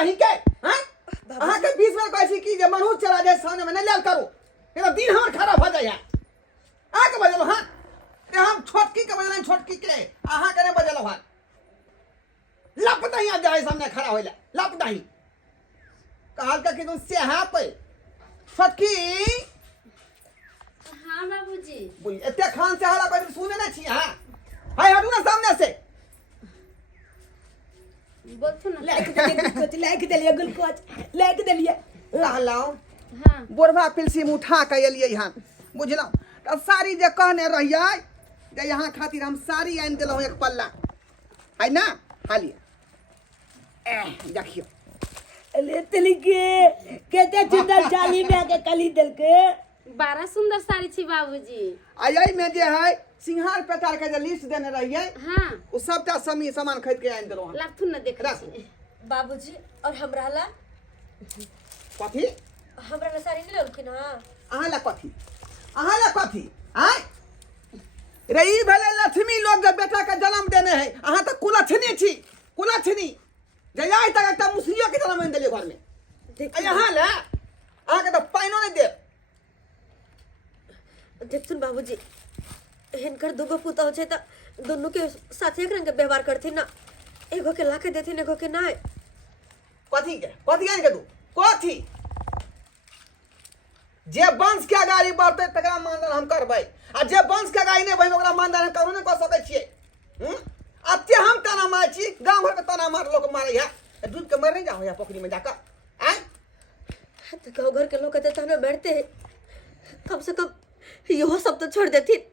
कहीं के हैं अहाँ के 20 बार कहै छी कि जे मनहूस चला जाए सामने में नहीं लेल करू ये तो दिन हमर खराब हो जाए आ के बजलो हां ए हम छोटकी के बजलन छोटकी के अहाँ के नहीं बजलो हां लप दही आ जाए सामने खड़ा होइला लप दही कहल का कि तुम से हां पे छोटकी हाँ बाबूजी बोली एते खान से हाला कोई सुने ना छी हां हाय हटू ना सामने से बोलथु ना लाइक देलिए गुलकोच लाइक देलिए कहलाओ हाँ बोरवा पिलसी में उठा के एलिए यहाँ बुझलौ तो साड़ी जे कहने रहिए जे यहाँ खातिर हम साड़ी आन दिलौ एक पल्ला है ना हालिए देखियो ले तली के केते सुंदर जाली में के कली दिल के बड़ा सुंदर साड़ी छी बाबूजी आई में जे है सिंहार प्रकार के जे लिस्ट देने रहिए हाँ वो सबटा सामान खरीद के आन दिलौ लाथु ना देख रख। बाबूजी और हमरा ला कथी हमरा ला साड़ी नहीं लौकी ना अहाँ ला कथी आय रे ई भेले लक्ष्मी लोग जब बेटा के जन्म देने है अहाँ तो कुलछनी छी कुलछनी जे आई तक एकटा मुसलियो के जन्म देने दिलिए घर में देखिए यहाँ ला अहाँ के तो पाइनो नहीं दे देखथुन बाबूजी हिनकर दुगो पुता हो छे त दोनों के साथ एक रंग के व्यवहार करथिन ना एगो के लाके देथिन एगो के ना कथी आन के दू कथी जे वंश के अगाड़ी बढ़ते तकरा मानदान हम करबै आ जे वंश के अगाड़ी नहीं बढ़े ओकरा मानदान हम करू नहीं कर सकै छियै अत्ते हम ताना मारै छी गांव भर के ताना मार लोग मारै है दूध के मर नहीं जाओ या पोखरी में जाकर आय तो गाँव घर के लोग कहते ताना मारते हैं कम से कम यहो सब तो छोड़ देथिन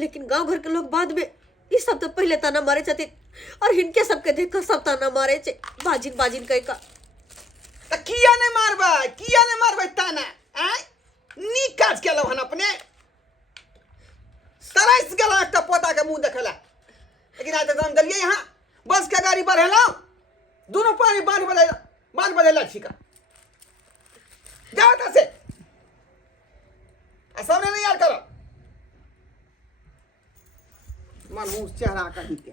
लेकिन गांव घर के लोग बाद में ये सब तो पहले ताना मारे छथिन और हिनके सबके देख कर सब ताना मारे छे बाजिन बाजिन कह का त किया नहीं मारबै ताना आय नीक काज केलौ हन अपने तरस गेलौ एकटा पोता के मुंह देखला लेकिन आज तक हम दलिए यहाँ बस के गाड़ी बढ़ेलौ दोनों पानी बांध बदला छिका जाओ त से आ सामने नहीं यार करो मनहूस चेहरा कहीं के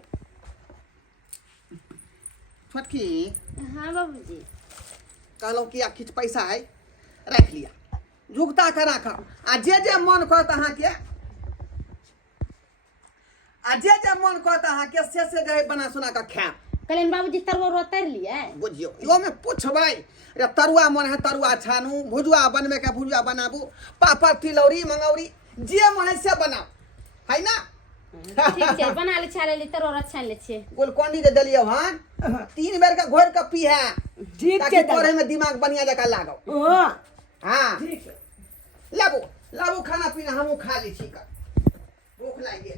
छोटकी हाँ बाबूजी कहलो कि किछ पैसा है रख लिया झुकता के रखा आ जे मन कहत अहाँ के से जे बना सुना के खाए कल्याण बाबूजी तरवा रोतर लिए बुझियो यो में पूछबै रे तरुआ मन है तरुआ छानू भुजुआ बनबे के भुजुआ बनाबू पापड़ तिलौरी मंगौरी जे मन है से बनाओ है ना ठीक छै बना ले छाले ले तरवा छान ले छे गुलकोंडी जे दलियो हन 3 बेर के घोर के पी है ठीक ताकि छै तोरे में दिमाग बढ़िया जका लागो हां हां ठीक है लाबू खाना पीना हमू खा ली छी का भूख लागी